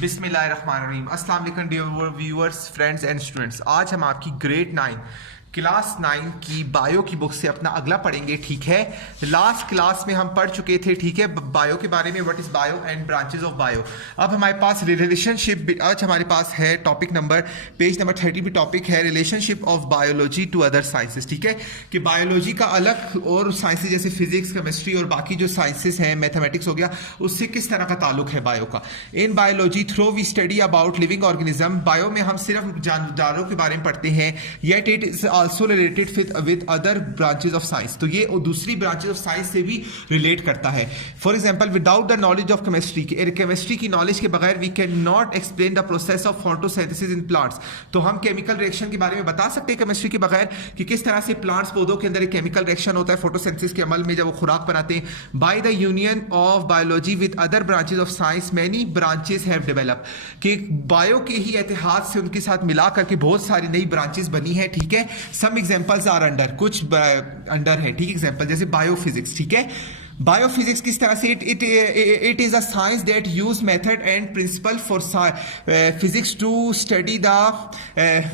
बिस्मिल्लाहिर्रहमानिर्रहीम। अस्सलाम वालेकुम dear viewers, friends and students. आज हम आपकी ग्रेड 9 क्लास 9 की बायो की बुक से अपना अगला पढ़ेंगे। ठीक है, लास्ट क्लास में हम पढ़ चुके थे, ठीक है, बायो के बारे में, what is bio and branches of bio. अब हमारे पास रिलेशनशिप, आज हमारे पास है टॉपिक नंबर, पेज नंबर 30 पे टॉपिक है relationship of biology to other sciences. ठीक है, कि बायोलॉजी का अलग और साइंसेस जैसे फिजिक्स, केमिस्ट्री और बाकी जो साइंसेस हैं, मैथमेटिक्स हो गया, उससे किस तरह का ताल्लुक है बायो का। In biology through we study about living organism. Bio में हम सिर्फ जानदारों के बारे में पढ़ते हैं, yet it is also related with other branches of science। तो ये दूसरी branches of science से भी relate करता है। For example, without the knowledge of chemistry, chemistry की नॉलेज के बगैर we cannot explain the process of photosynthesis in plants। तो हम केमिकल रिएक्शन के बारे में बता सकते हैं केमिस्ट्री के बगैर कि किस तरह से प्लांट्स, पौधों के अंदर एक केमिकल रिएक्शन होता है फोटोसिंथेसिस के अमल में जब वो खुराक बनाते हैं। By the union of biology with other branches of science many branches have develop. कि बायो के ही इतिहाद से उनके साथ मिला करके बहुत सारी नई ब्रांचेस बनी है। ठीक है, सम एग्जाम्पल्स आर अंडर, कुछ अंडर है। ठीक, एग्जाम्पल जैसे बायोफिजिक्स। ठीक है, बायोफिजिक्स किस तरह से it is a science that use method and principle for physics to study the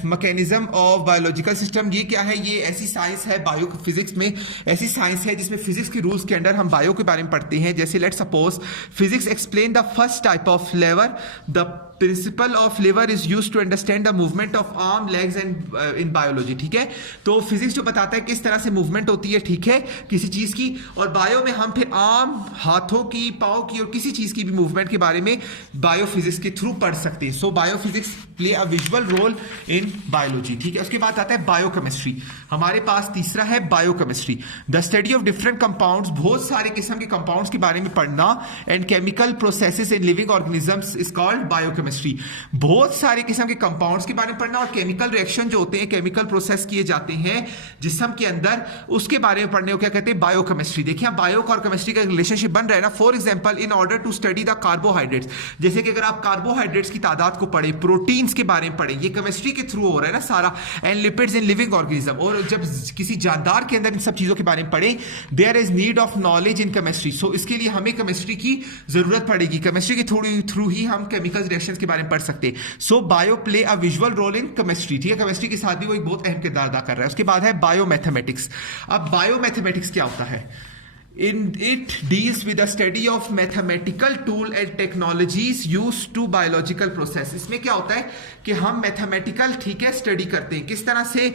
mechanism of biological system. ये क्या है? ये ऐसी साइंस है, बायोफिजिक्स में ऐसी साइंस है जिसमें फिजिक्स के रूल्स के अंडर हम बायो के बारे में पढ़ते हैं। जैसे let suppose physics explain the first type of lever, the principle of lever is use to understand the movement of arm, legs and in biology. ठीक है, तो फिजिक्स जो बताता है किस तरह से मूवमेंट होती है, ठीक है, किसी चीज की, और बायो में हम फिर आर्म, हाथों की, पाँव की और किसी चीज की भी मूवमेंट के बारे में बायोफिजिक्स के थ्रू पढ़ सकते हैं। So biophysics play a visual role in biology. ठीक है, उसके बाद आता है बायोकेमिस्ट्री। हमारे पास तीसरा है biochemistry, the study of different compounds, बहुत सारे किस्म के कंपाउंड्स के बारे में पढ़ना, and chemical processes in living organisms is called biochemistry. बहुत सारे किस्म के कंपाउंड्स के बारे में पढ़ना और केमिकल रिएक्शन जो होते हैं, केमिकल प्रोसेस किए जाते हैं जिस्म के अंदर, उसके बारे में पढ़ने को क्या कहते हैं? बायोकेमिस्ट्री। देखिए बायो और केमिस्ट्री का रिलेशनशिप बन रहा है ना। For example, in order to study the carbohydrates, जैसे कि अगर आप कार्बोहाइड्रेट्स की तादाद को पढ़े, प्रोटीन्स के बारे में पढ़े, ये केमिस्ट्री के थ्रू हो रहा है ना सारा, and lipids in living organism, और जब किसी जानदार के अंदर इन सब चीजों के बारे में पढ़े, there is need of knowledge in chemistry. So इसके लिए हमें केमिस्ट्री की जरूरत पड़ेगी, केमिस्ट्री के थ्रू ही हम केमिकल रिएक्शंस के बारे में पढ़ सकते हैं। So bio play a visual role in chemistry. ठीक है, केमिस्ट्री के साथ भी वो एक बहुत अहम किरदार अदा कर रहा है। उसके बाद है बायोमैथमेटिक्स। अब बायोमैथमेटिक्स क्या होता है? It deals with the study of mathematical tool and technologies used to biological process। इसमें क्या होता है कि हम मैथमेटिकल, ठीक है, स्टडी करते हैं किस तरह से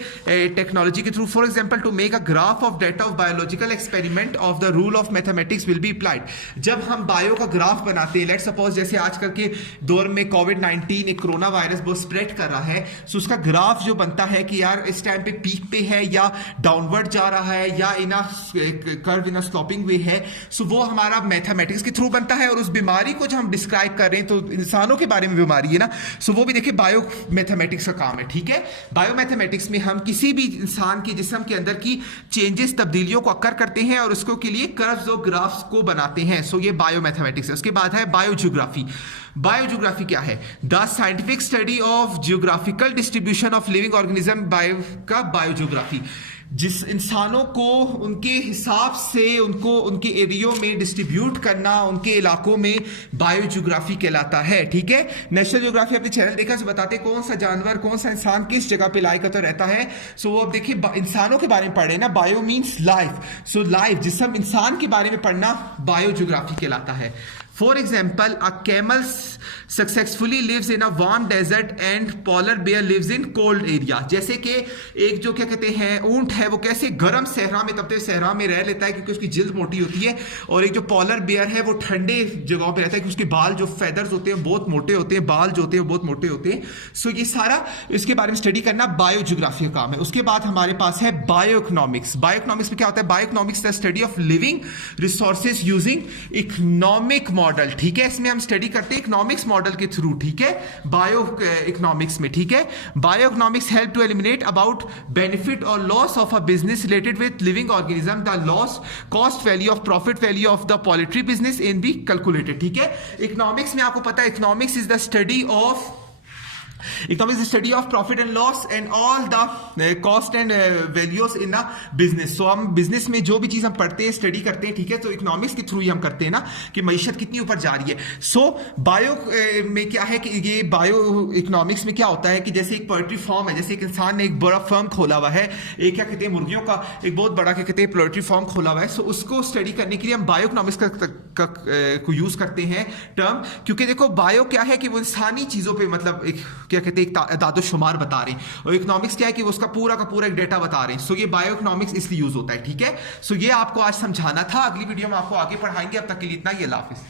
टेक्नोलॉजी के through. For example, to make a graph of data of biological experiment of the rule of mathematics will be applied. जब हम बायो का ग्राफ बनाते हैं, लेट सपोज जैसे आजकल के दौर में कोविड-19 एक कोरोना वायरस बहुत स्प्रेड कर रहा है, सो उसका ग्राफ जो बनता है कि यार इस टाइम पे पीक पे है या डाउनवर्ड जा रहा है या इन a curve, in a sloping वे है, सो वो हमारा मैथमेटिक्स के थ्रू बनता है। और उस बीमारी को जो हम डिस्क्राइब कर रहे हैं, तो इंसानों के बारे में बीमारी है ना, सो वो भी देखिए बायो मैथमेटिक्स का काम है। ठीक है, बायो मैथमेटिक्स में हम किसी भी इंसान के जिस्म के अंदर की चेंजेस, तब्दीलियों को अक्कर करते हैं और उसको के लिए कर्व्स और ग्राफ्स को बनाते हैं। सो ये बायो मैथमेटिक्स है। उसके बाद है बायोजियोग्राफी। बायोजियोग्राफी क्या है? The scientific study of geographical distribution of living organism का बायोजियोग्राफी, जिस इंसानों को उनके हिसाब से उनको उनके एरियो में डिस्ट्रीब्यूट करना, उनके इलाकों में, बायोजियोग्राफी कहलाता है। ठीक है, नेशनल जियोग्राफी अपने चैनल देखा जो बताते हैं कौन सा जानवर, कौन सा इंसान किस जगह पे लाइक करता रहता है। सो वो अब देखिए इंसानों के बारे में पढ़ रहे हैं ना, bio means life, so life, जिसम, इंसान के बारे में पढ़ना बायोजियोग्राफी कहलाता है। For example, a camel successfully lives in a warm desert and polar bear lives in cold area। जैसे कि एक जो क्या कहते हैं ऊंट है, वो कैसे गर्म सहरा में, तपते सहरा में रह लेता है क्योंकि उसकी जिल्द मोटी होती है, और एक जो पॉलर बेयर है वो ठंडे जगहों पे रहता है क्योंकि उसके बाल जो फेदर्स होते हैं बहुत मोटे होते हैं, बाल जो होते हैं बहुत मोटे होते हैं। सो ये सारा इसके बारे में स्टडी करना बायोजियोग्राफी का काम है। उसके बाद हमारे पास है बायोइकोनॉमिक्स। बायोइकोनॉमिक्स में क्या होता है? Bioeconomics the study of living resources using economic model. ठीक है, इसमें हम स्टडी करते हैं इकोनॉमिक्स मॉडल के थ्रू। ठीक है, बायो इकोनॉमिक्स में। ठीक है, bio economics help to eliminate about benefit और loss of a business related with living organism, the loss, cost value of, profit value of the poultry business in be calculated. ठीक है, economics में आपको पता है economics is the study of economics study of profit and loss and all the cost and values in a business. So हम business में जो भी चीज हम पढ़ते हैं, स्टडी करते हैं, ठीक है, तो इकोनॉमिक्स के थ्रू ही हम करते हैं ना कि मईशत कितनी ऊपर जा रही है। सो बायो में क्या है कि ये बायो इकोनॉमिक्स में क्या होता है कि जैसे एक पोल्ट्री फार्म है, जैसे एक इंसान ने एक बड़ा फर्म खोला हुआ है, एक क्या कहते हैं मुर्गियों का एक बहुत बड़ा क्या कहते हैं पोल्ट्री फार्म खोला हुआ है। सो उसको स्टडी करने के लिए हम बायो इकोनॉमिक्स को यूज करते हैं टर्म, क्योंकि देखो बायो क्या है कि वो इंसानी चीजों पे मतलब एक क्या कहते हैं दादो शुमार बता रहे हैं, और इकोनॉमिक्स क्या है कि वो उसका पूरा का पूरा एक डेटा बता रहे हैं। सो ये बायो इकोनॉमिक्स इसलिए यूज होता है, ठीक है। सो ये आपको आज समझाना था, अगली वीडियो में आपको आगे पढ़ाएंगे। अब तक के लिए इतना ही, अल्लाह हाफिज।